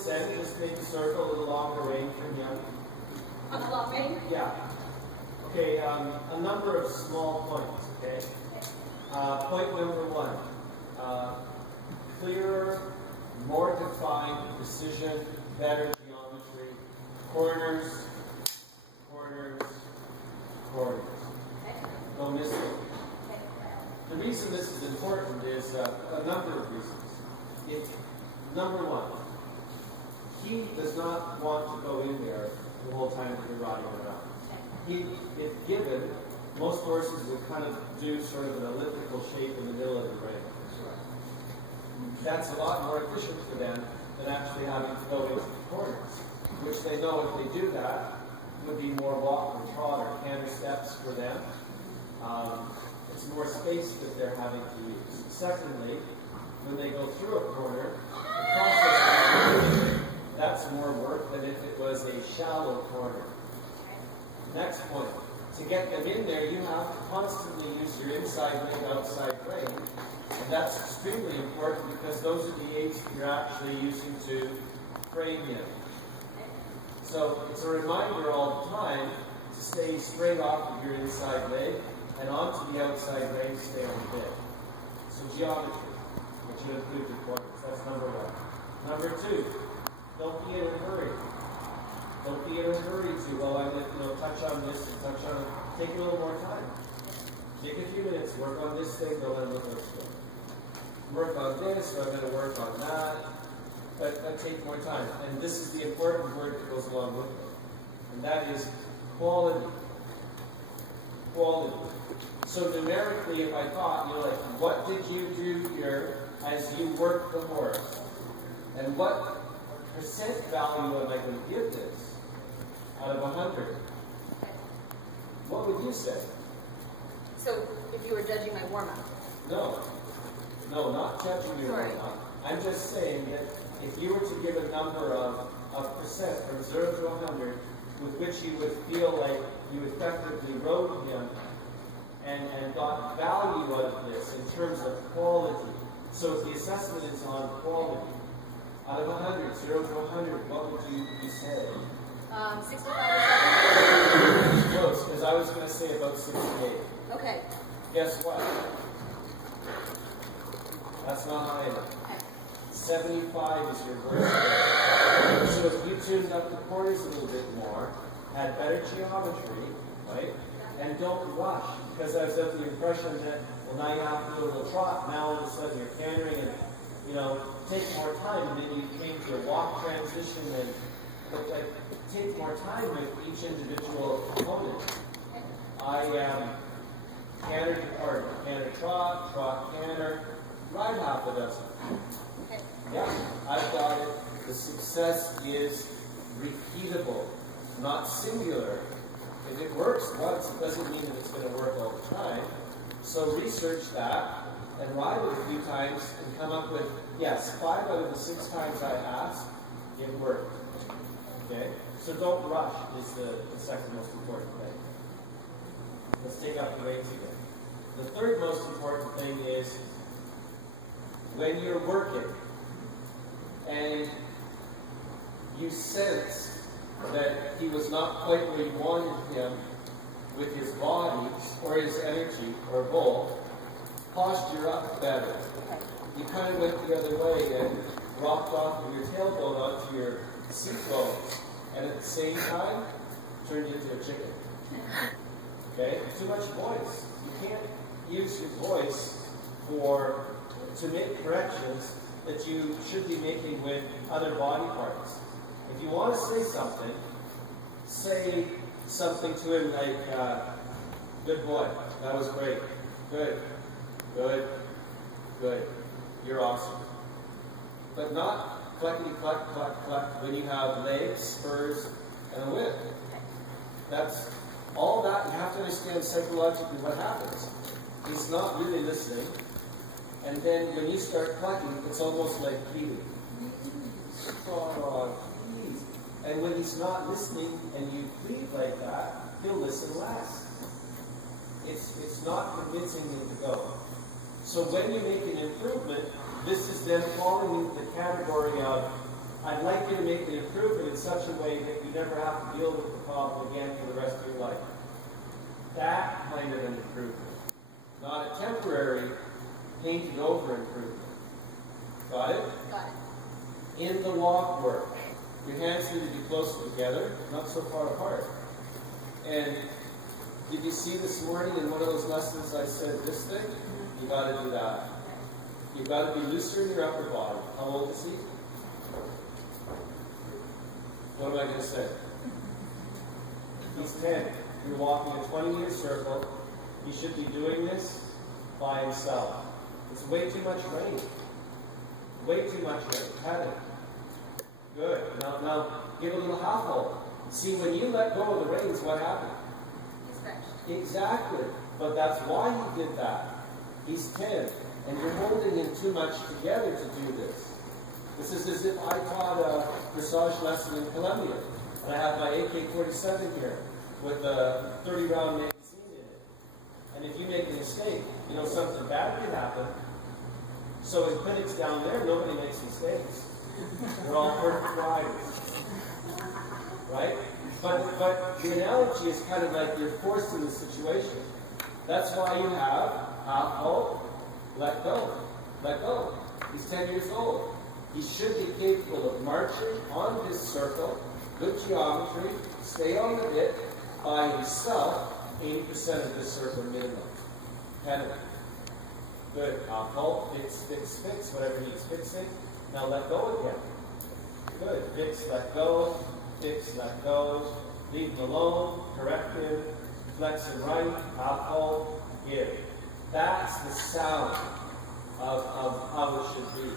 descend, just make a circle with a longer range from him. On a long range? Yeah. Okay, a number of small points, okay? Point number one, clearer, more defined precision, better geometry, corners, corners, corners. Don't miss it. The reason this is important is a number of reasons. Number one, he does not want to go in there the whole time that you're riding around. If given, most horses would kind of do sort of an elliptical shape in the middle of the ring. That's a lot more efficient for them than actually having to go into the corners, which they know if they do that, would be more walk or trot or canter steps for them. It's more space that they're having to use. Secondly, when they go through a corner, the process, that's more work than if it was a shallow corner. Next point, to get them in there, you have to constantly use your inside leg, outside rein, and that's extremely important because those are the aids that you're actually using to frame him. So it's a reminder all the time to stay straight off of your inside leg and onto the outside rein to stay on the bit. So geometry, which you include your corners, that's number one. Number two, don't be in a hurry. Don't be in a hurry to, well, I'm going to touch on this and touch on it. Take a little more time. Take a few minutes, work on this thing, go and look at this thing. Work on this, I'm going to work on that. But take more time. And this is the important word that goes along with it. And that is quality. Quality. So numerically, if I thought, like, what did you do here as you worked the horse? And what percent value am I going to give this out of 100? What would you say? So, if you were judging my warm-up? No. No, not judging your warm-up. I'm just saying that if you were to give a number of percent from 0 to 100 with which you would feel like you effectively rode him and got value out of this in terms of quality. So if the assessment is on quality, out of 100, 0 to 100, what would you say? 65 or 70. Close, because I was going to say about 68. Okay. Guess what? That's not high enough. Okay. 75 is your worst. So if you tuned up the corners a little bit more, had better geometry, right? And don't rush, because I was of the impression that, well, now you have to do a little trot, now all of a sudden you're cantering and, take more time, and then you came to a walk transition, and take more time with each individual component. I canter trot, trot canter, ride half a dozen. Yeah, I've got it. The success is repeatable, not singular. If it works once, it doesn't mean that it's going to work all the time. So research that and ride it a few times and come up with, yes, 5 out of the 6 times I asked, it worked. Okay? So don't rush is the second most important thing. Let's take out the reins again. The third most important thing is when you're working and you sense that he was not quite where you wanted him with his body or his energy or both, posture up better. You kind of went the other way and rocked off with your tailbone onto your seat bones, and at the same time turned into a chicken. Okay? Too much voice. You can't use your voice to make corrections that you should be making with other body parts. If you want to say something to him like, good boy, that was great, good, good, good, you're awesome. But not cluckety cluck, cluck, cluck when you have legs, spurs, and a whip. That's all that. You have to understand psychologically what happens. He's not really listening. And then when you start clucking, it's almost like pleading. Oh, please. And when he's not listening and you plead like that, he'll listen less. It's not convincing him to go. So when you make an improvement, this is then falling into the category of I'd like you to make an improvement in such a way that you never have to deal with the problem again for the rest of your life. That kind of an improvement. Not a temporary, painted over improvement. Got it? Got it. In the walk work, your hands need to be closer together, not so far apart. And did you see this morning in one of those lessons I said this thing? You got to do that. You've got to be looser in your upper body. How old is he? What am I going to say? He's 10. You're walking a 20-meter circle. He should be doing this by himself. It's way too much rain. Way too much rain. Pat it. Good. Now give a little half hold. See, when you let go of the reins, what happened? Exactly. But that's why he did that. He's 10. And you're holding him too much together to do this. This is as if I taught a dressage lesson in Colombia. And I have my AK-47 here with a 30-round magazine in it. And if you make a mistake, you know something bad could happen. So in clinics down there, nobody makes mistakes. They're all perfect riders. Right? But the analogy is kind of like you're forced in the situation. That's why you have half hold, let go, let go. He's 10 years old. He should be capable of marching on this circle, good geometry, stay on the bit, by himself, 80% of this circle minimum. 10 of it. Good. Half hold, fix, fix, fix, whatever needs fixing. Now let go again. Good. Fix, let go. Fix, let go, leave him alone, correct him, flex him right, half hold, give. That's the sound of how it should be.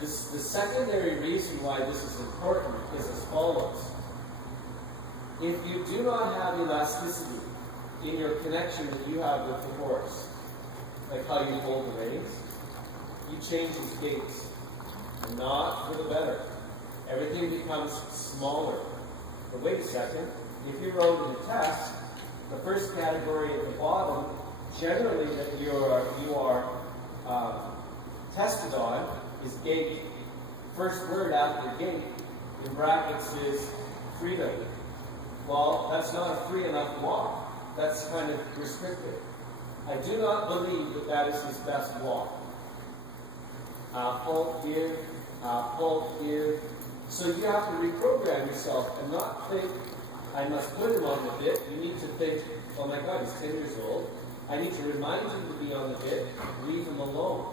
The secondary reason why this is important is as follows. If you do not have elasticity in your connection that you have with the horse, like how you hold the reins, you change his gaits, and not for the better. Everything becomes smaller. But wait a second, if you rode in a test, the first category at the bottom, generally that you are tested on is gait. First word after gait, in brackets, is freedom. Well, that's not a free enough walk. That's kind of restricted. I do not believe that that is his best walk. Hold, give, hold, give. So you have to reprogram yourself and not think, I must put him on the bit. You need to think, oh my God, he's 10 years old. I need to remind him to be on the bit. Leave him alone.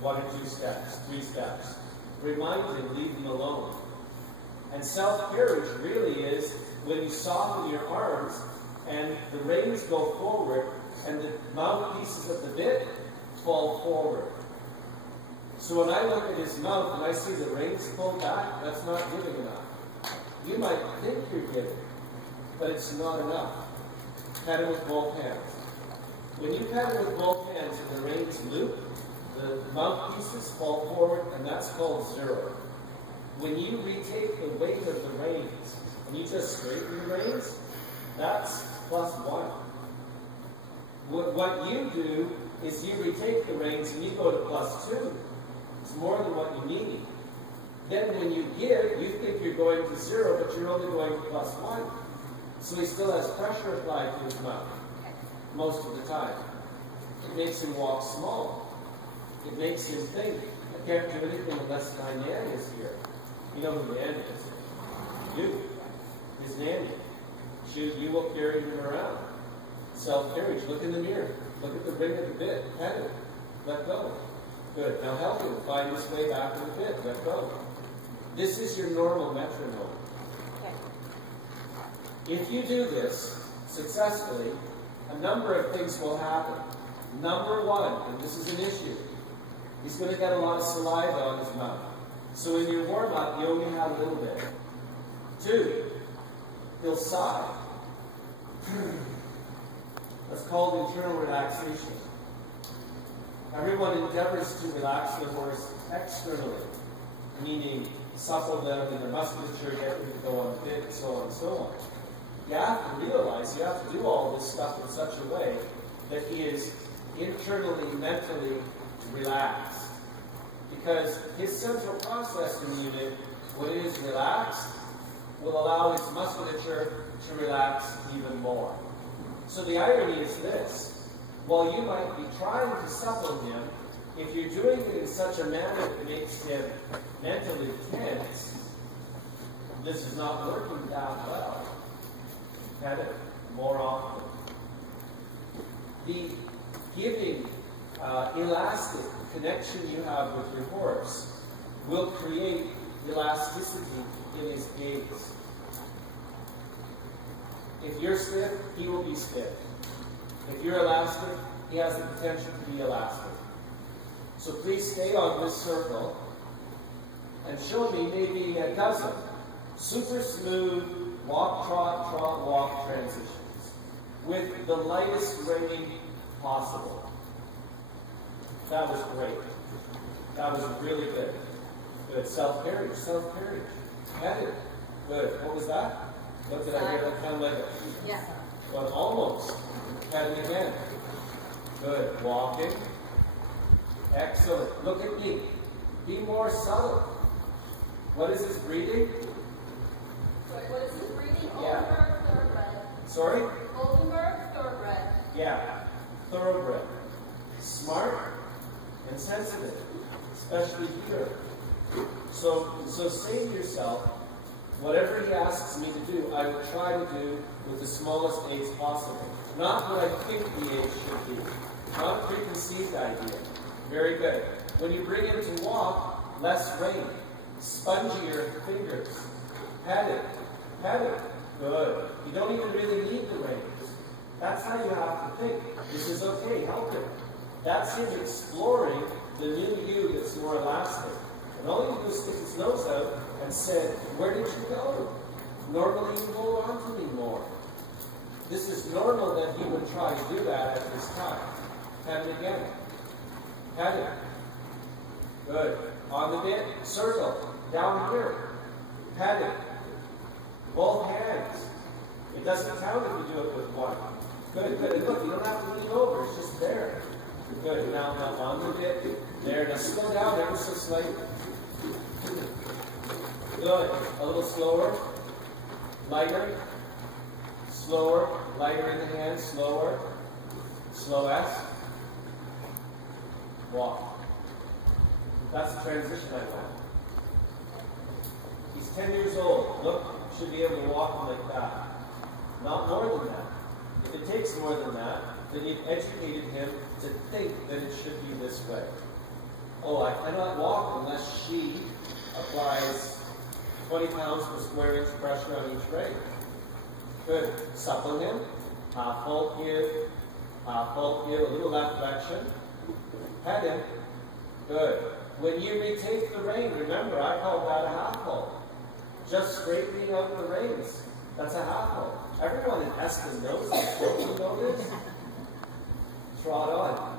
1 or 2 steps, 3 steps. Remind him, leave him alone. And self-carriage really is when you soften your arms and the reins go forward and the mouthpieces of the bit fall forward. So when I look at his mouth and I see the reins pull back, that's not giving enough. You might think you're giving, but it's not enough. Pat it with both hands. When you pat it with both hands and the reins loop, the mouthpieces fall forward, and that's called 0. When you retake the weight of the reins and you just straighten the reins, that's +1. What you do is you retake the reins and you go to +2. It's more than what you need. Then when you give, you think you're going to 0, but you're only going to +1. So he still has pressure applied to his mouth most of the time. It makes him walk small. It makes him think, I can't do anything unless my nan is here. You know who Nan is? You. His nanny. You will carry him around. Self-carriage. Look in the mirror. Look at the ring of the bit. Pat it. Let go. Good. Now help him find his way back in the bit. Let go. This is your normal metronome. If you do this successfully, a number of things will happen. Number 1, and this is an issue, he's going to get a lot of saliva on his mouth. So in your warm-up, you only have a little bit. 2, he'll sigh. That's called internal relaxation. Everyone endeavors to relax their horse externally, meaning supple them in their musculature, get them to go on the bit, and so on and so on. You have to realize, you have to do all this stuff in such a way that he is internally, mentally relaxed. because his central processing unit, when it is relaxed, will allow his musculature to relax even more. So the irony is this: while you might be trying to supple him, if you're doing it in such a manner that makes him mentally tense, this is not working that well. Pet it more often. The giving, elastic connection you have with your horse will create elasticity in his gaze. If you're stiff, he will be stiff. If you're elastic, he has the potential to be elastic. So please stay on this circle and show me maybe a dozen super smooth walk, trot, trot, walk transitions with the lightest rein possible. That was great. That was really good. Good. Self-carriage, self-carriage. Had it. Good. What was that? What did I hear? That kind of like a... Yeah. But almost. Had it again. Good. Walking. Excellent. Look at me. Be more subtle. What is this breathing? What is this breathing? Yeah. Oldenburg, thoroughbred. Sorry? Oldenburg, thoroughbred. Yeah. Thoroughbred. Smart and sensitive. Especially here. So say to yourself, whatever he asks me to do, I will try to do with the smallest aids possible. Not what I think the aids should be. Not a preconceived idea. Very good. When you bring him to walk, less rein. Spongier fingers. Pet it. Pet it. Good. You don't even really need the reins. That's how you have to think. This is okay. Help him. That's him exploring the new you that's more elastic. And all you do is stick his nose out and say, where did you go? Normally you hold on to me more. This is normal that he would try to do that at this time. Pet it again. Pet it. Good. On the bit, circle. Down here. Pet it. Both hands. It doesn't count if you do it with one. Good, good. Look, you don't have to lean over. It's just there. Good. Now on the bit. There. Now slow down ever so slightly. Good. A little slower. Lighter. Slower. Lighter in the hand. Slower. Slow S. Walk. That's the transition I want. He's 10 years old. Look, should be able to walk like that. Not more than that. If it takes more than that, then you've educated him to think that it should be this way. Oh, I cannot walk unless she applies 20 pounds per square inch pressure on each rein. Good. Supple him. Half halt give. Half halt give. A little left flexion. Pet him. Good. When you retake the rein, remember, I call that a half halt. Just straightening out the reins. That's a half halt. Everyone in Eston knows this. Don't you know this? Trot on.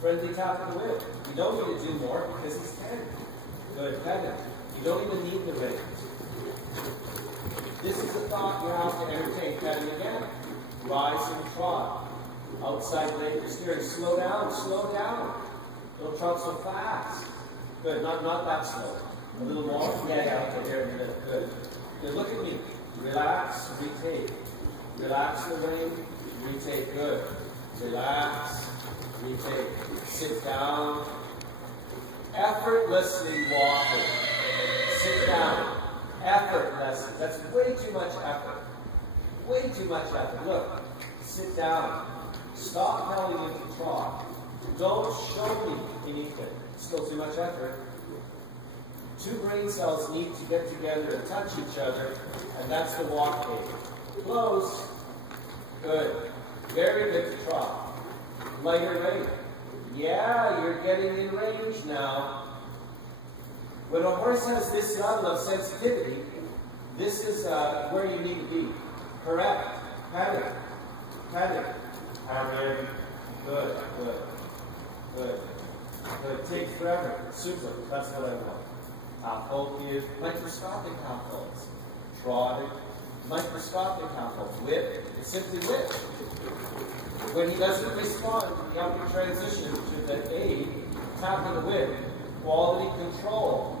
Friendly tap of the whip. You don't need to do more because he's 10. Good. Pet him. You don't even need the reins. This is a thought you have to entertain. Pet him again. Rise and trot. Outside leg for steering. Slow down. Slow down. Don't trot so fast. Good. Not that slow. A little more. Yeah. Okay. Here. Good. Good. Look at me. Relax. Retake. Relax the rein. Retake. Good. Relax. Retake. Sit down. Effortlessly walking. Sit down. Effortlessly. That's way too much effort. Way too much effort. Look. Sit down. Stop telling him to trot. Don't show me anything. Still too much effort. Two brain cells need to get together and touch each other, and that's the walk gait. Close. Good. Very good to trot. Lighter rein. Yeah, you're getting in range now. When a horse has this level of sensitivity, this is where you need to be. Correct. Pat it. Pat it. Pat it. Good. Good. Good. Good. Take forever. Super. That's what I want. Half halt here. Microscopic half halts. Trotting. Microscopic half halts. Whip. It's simply whip. When he doesn't respond to the upper transition to the aid, Tapping the wind. Quality control.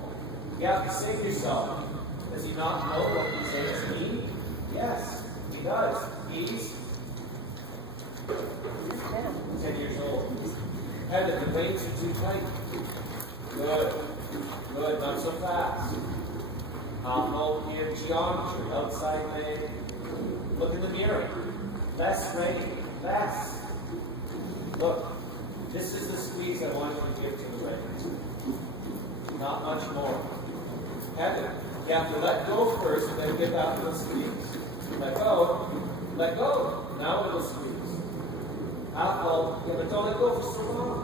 You have to say to yourself, does he not know what these eggs mean? Yes, he does. He's 10 years old. Heather, the reins are too tight. Good. Good. Not so fast. Hold here. Geometry. Outside leg. Look in the mirror. Less rein. Less. Look. This is the squeeze I want you to give to the reins. Not much more. Heather, you have to let go first and then give that little squeeze. Let go. Let go. Now a little squeeze. Apple. Yeah, but don't let go for so long.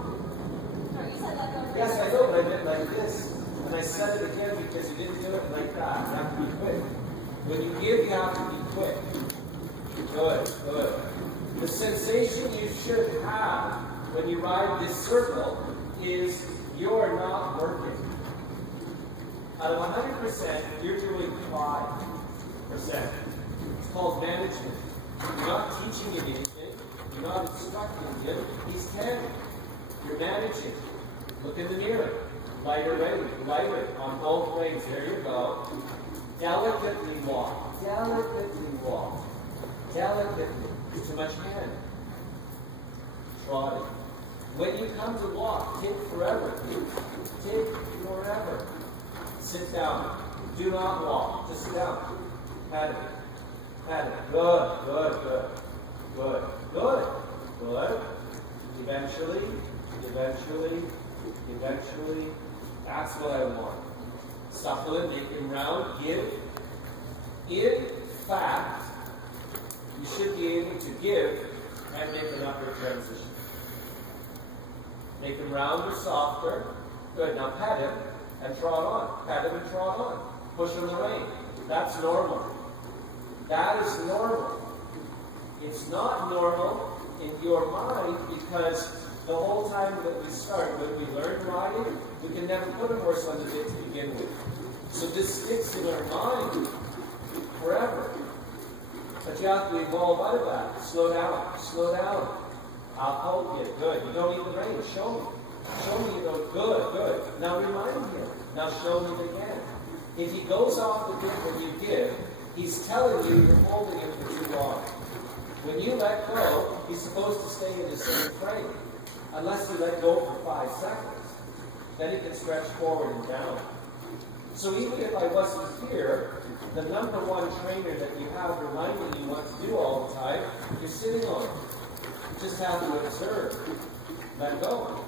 Sorry, you said let go. Yes, I know, but I meant like this. And I said it again because you didn't do it like that. You have to be quick. When you give, you have to be quick. Good, good. The sensation you should have when you ride this circle is you're not working. Out of 100%, you're doing 5%. It's called management. You're not teaching him anything. You're not instructing him. He's 10. You're managing. Look in the mirror. Lighter ready. Lighter on both legs. There you go. Delicately walk. Delicately walk. Delicately. Too much hand. Trotting. When you come to walk, take forever. Take forever. Sit down. Do not walk. Just sit down. Pat it. Pat it. Good, good, good. Good, good, good. Eventually, eventually, eventually. That's what I want. Supple it, make him round. Give. In fact, you should be able to give and make an upward transition. Make him rounder, softer. Good. Now pat him and trot on. Pat him and trot on. Push on the rein. That's normal. That is normal. It's not normal in your mind because the whole time that we start, when we learn riding, we can never put a horse on the bit to begin with. So this sticks in our mind forever. But you have to evolve out of that. Slow down. Slow down. I'll help you. Good. You don't need the rein. Show me. Show me you go. Good, good. Now remind him. Now show me it again. If he goes off the bit when you give, he's telling you you're holding him for too long. When you let go, he's supposed to stay in the same frame. Unless you let go for 5 seconds. Then he can stretch forward and down. So even if I wasn't here, the number one trainer that you have reminding you what to do all the time, you're sitting on it. You just have to observe. Let go.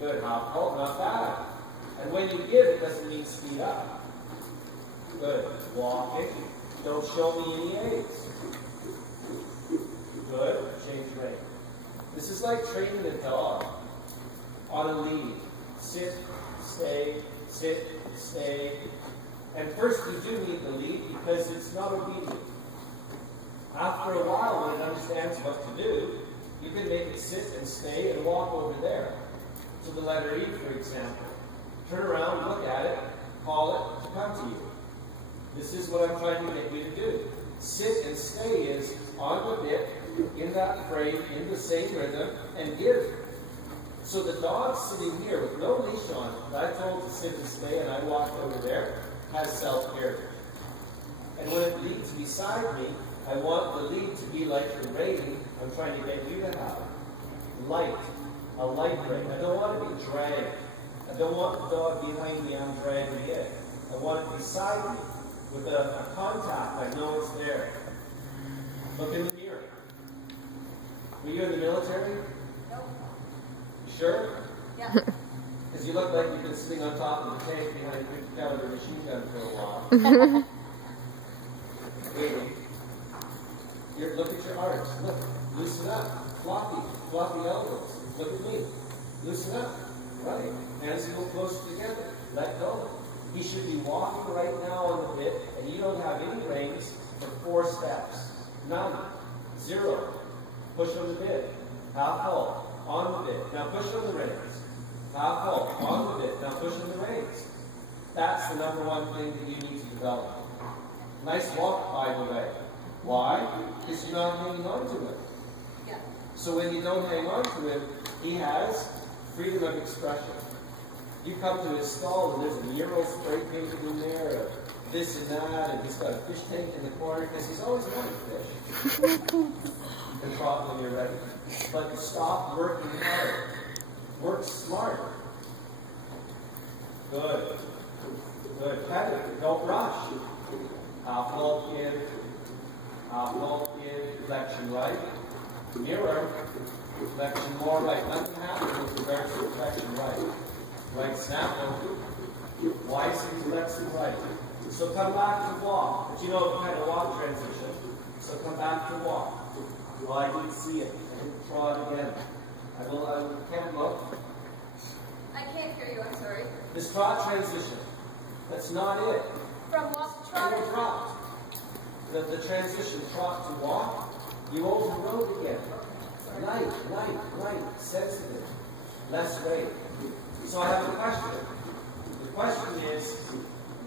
Good. Hop, hold, not bad. And when you give, it doesn't mean speed up. Good. Walking. Don't show me any eggs. Good. Change rein. This is like training a dog on a lead. Sit, stay, stay. And first you do need the lead because it's not obedient. After a while, when it understands what to do, you can make it sit and stay and walk over there. To the letter E, for example. Turn around, look at it, call it to come to you. This is what I'm trying to get you to do. Sit and stay is on the bit, in that frame, in the same rhythm, and give. So the dog sitting here with no leash on, that I told to sit and stay and I walked over there, has self-care. And when it leads beside me, I want the lead to be like the rein I'm trying to get you to have. Light. A light rein. I don't want to be dragged. I don't want the dog behind me, I'm dragging it. I want it beside me with a contact. I know it's there. Look in the mirror. Were you in the military? Nope. You sure? Yeah. Because you look like you've been sitting on top of the tank behind a machine gun for a while. Waiting. Here, look at your arms. Look. Loosen up. Floppy. Floppy elbows. Look at me. Loosen up. Right. Hands go close together. Let go. He should be walking right now on the bit, and you don't have any reins for 4 steps. None. 0. Push on the bit. Half hold. On the bit. Now push on the reins. Half hold. On the bit. Now push on the reins. That's the number one thing that you need to develop. Nice walk, by the way. Why? Because you're not hanging on to it. Yeah. So when you don't hang on to it, he has freedom of expression. You come to his stall and there's a mural spray painted in there, this and that, and he's got a fish tank in the corner because he's always wanted fish. You can trot when you're ready. But stop working hard. Work smart. Good. Good. Kevin, don't rush. Half halt in. Half halt in. Flexion right. Mirror. Flexion more right. Nothing happens with regards to flexion right. Right snap over. Wisely flexion right. So come back to walk. But you know the kind of walk transition. So come back to walk. Well, I didn't see it. I didn't trot again. I can't look. I can't hear you, I'm sorry. This trot transition. That's not it. From walk to trot? From trot. The transition trot to walk, you overrode again. Light, sensitive. Less weight. So I have a question. The question is,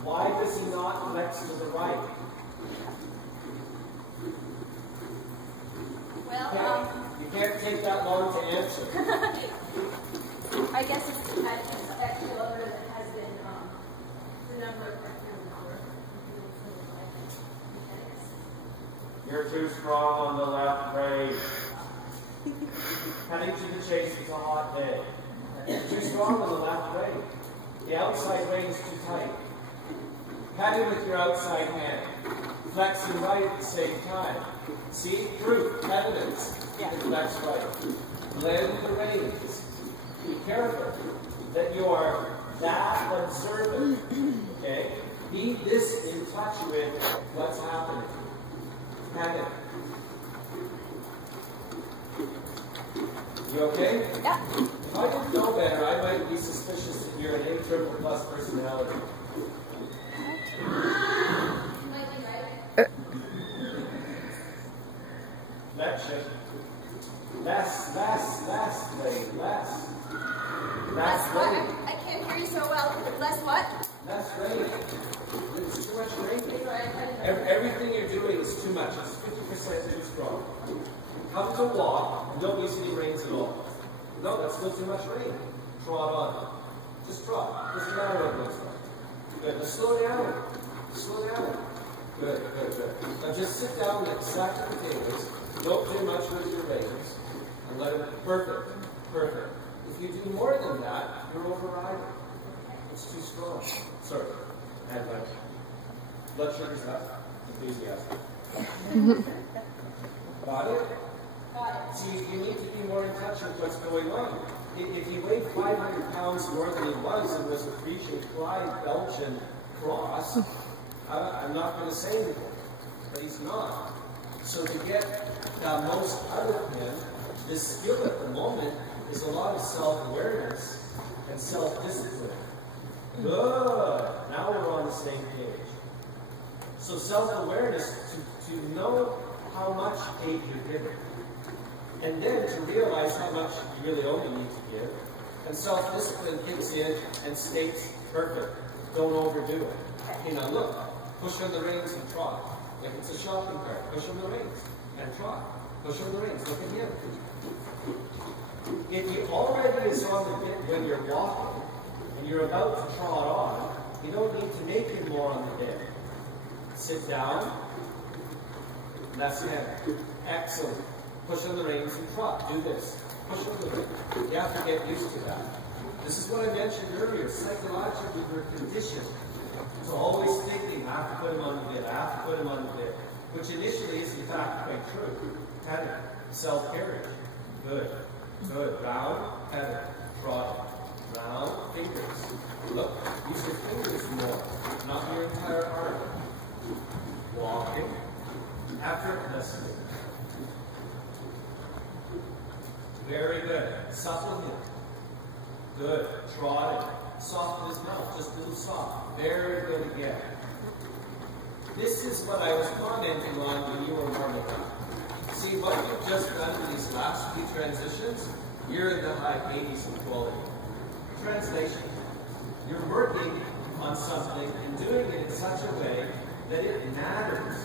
why does he not flex to the right? Well, you can't take that long to answer. I guess it's actually over that has been the number of You're too strong on the left rein. Cutting to the chase is a hot day. You're too strong on the left rein. The outside rein is too tight. Cutting with your outside hand. Flexing right at the same time. See? Proof, evidence. Yeah. Flex right. Blend the reins. Be careful that you are that observant. Okay? Be this in touch with what's happening. Hang it. You okay? Yeah. If I didn't know better, I might be suspicious that you're an A plus personality. You might be right. Flexion. Less weight. Less what? weight. I can't hear you so well. Less what? Less weight. It's too much weight. Everything you're doing is too much. It's 50% too strong. Come to walk and don't use any reins at all. No, that's still too much rein. Trot on. Just trot. Doesn't matter what it looks like. Good. Now slow down. Slow down. Good. Now just sit down and exact the potatoes. Don't do much with your reins. And let it. Perfect. If you do more than that, you're overriding. It's too strong. Sorry. Hand back. Blood sugar's up. Enthusiasm. Got it? See, you need to be more in touch with what's going on. If he weighed 500 pounds more than he was and was a preaching Clyde Belgian cross, I'm not going to say anything. But he's not. So to get the most out of him, this skill at the moment is a lot of self-awareness and self-discipline. Good. Now we're on the same page. So self-awareness to know how much aid you're giving. And then to realize how much you really only need to give. And self-discipline kicks in and states, perfect. Don't overdo it. You know, look, push on the reins and trot. If it's a shopping cart, push on the reins and trot. Push on the reins. Look at him. If he already is on the bit when you're walking and you're about to trot on, you don't need to make him more on the bit. Sit down. Left hand. Excellent. Push on the reins and trot. Do this. Push on the reins. You have to get used to that. This is what I mentioned earlier. Psychologically, we're conditioned to always thinking, I have to put him on the bit, I have to put him on the bit. Which initially is in fact quite true. Pedal. Self-carriage. Good. Round. Pedal. Trot. Round. Fingers. Look. Use your fingers more. Not your entire arm. Walking. Effortlessly. Very good. Supple him. Good. Trotting. Soft in his mouth. Just a little soft. Very good again. This is what I was commenting on when you were warming up. See, what you've just done in these last few transitions, you're in the high 80s in quality. Translation. You're working on something and doing it in such a way that it matters.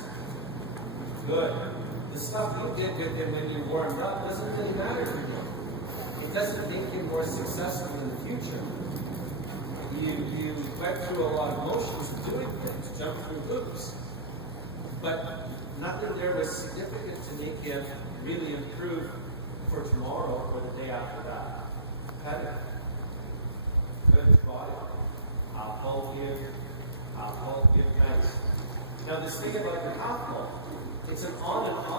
Good. The stuff you did with him when you warmed up doesn't really matter to you. It doesn't make him more successful in the future. You went through a lot of motions of doing things, jumped through hoops, but nothing there was significant to make him really improve for tomorrow or the day after that. Okay? Good body. I'll hold you nice. Now this thing about the half ball, it's an on and off.